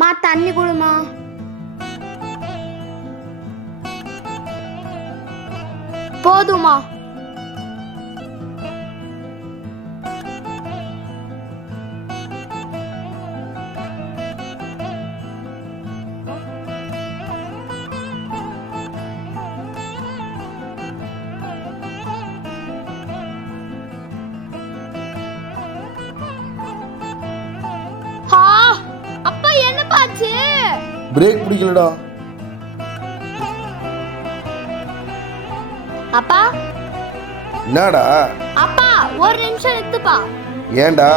மா தண்ணி குடுமா. போதுமா? அப்பா என்ன பாச்சு? பிரேக் பிடிக்கலடா. அப்பா என்னடா? அப்பா ஒரு நிமிஷம் நிறுத்துப்பா. ஏன்டா?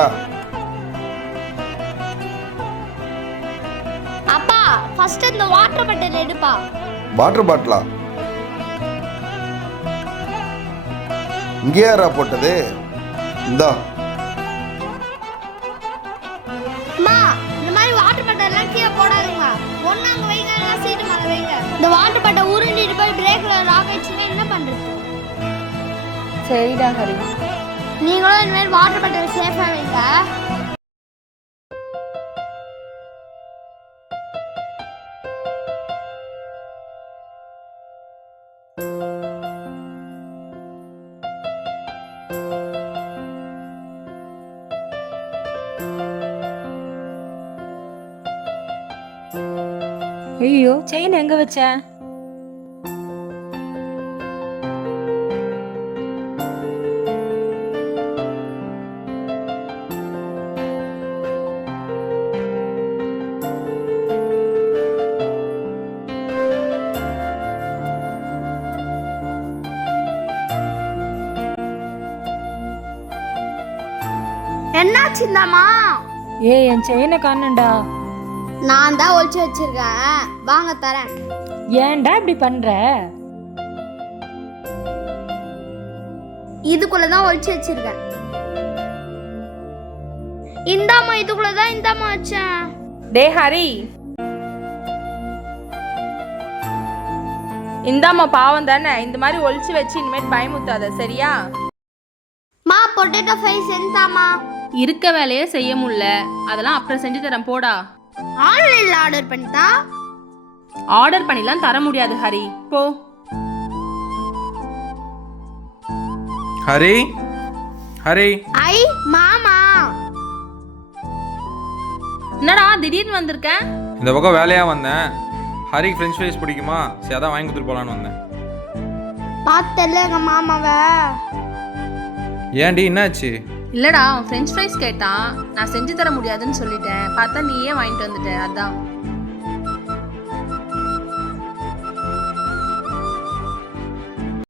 அப்பா ஃபர்ஸ்ட் இந்த வாட்டர் பாட்டில் எடுப்பா. வாட்டர் பாட்டிலா? இங்கே யாரா போட்டது? இந்தா. அம்மா இந்த மாதிரி வாட்டர் பாட்டில் எல்லாம் கீழே போடாதீங்க. ஒண்ணாங்க வைங்க, இல்ல சீட்டு மேல வைங்க. இந்த வாட்டர் பாட்டில் உருண்டிட்டு போய் பிரேக்ல லாக் ஆயிடுச்சுன்னா என்ன பண்றது? சரிடா ஹரி. நீங்களும் இந்த மாதிரி வாட்டர் பாட்டில் சேஃபா வைங்க. ஐயோ, செயின் எங்க வச்ச? என்னாச்சுந்தாமா? என் செயினை காணண்டா. நான் தான் ஒளிச்சு வச்சிருக்கேன், வாங்க தரேன். ஏன்டா இப்படி பண்ற? இதுக்குள்ளதான் ஒளிச்சு வச்சிருக்கேன். இந்தாமா, இதுக்குள்ளதான் இந்தாமா வச்சேன். டே ஹரி, இந்தாம்மா பாவம் தானே, இந்த மாதிரி ஒளிச்சு வச்சு இனிமேல் பயமுத்தாத, சரியா? மா பொட்டேட்டோ ஃப்ரை செஞ்சாமா? இருக்க வேலையே செய்ய முடியல, அதெல்லாம் அப்புறம் செஞ்சு தரேன் போடா. ஆன்லைன்ல ஆர்டர் பண்ணிட்டா? ஆர்டர் பண்ணிலாம் தர முடியாது ஹரி, போ. ஹரி, ஹரி. ஐ மாமா, என்னடா திடீர்னு வந்திருக்க? இந்த பக்கம் வேலையாக வந்தேன். ஹரிக்கு ஃப்ரெஞ்ச் ஃப்ரைஸ் பிடிக்குமா? சரி, அதான் வாங்கி கொடுத்துட்டு போகலான்னு வந்தேன். பார்த்தல எங்க மாமாவை. ஏன்டி, என்னாச்சு? இல்லடா, ஃப்ரெஞ்ச் ஃப்ரைஸ் கேட்டான், நான் செஞ்சு தர முடியாதுன்னு சொல்லிட்டேன். பார்த்தா நீயே வாங்கிட்டு வந்துட்ட, அதான்.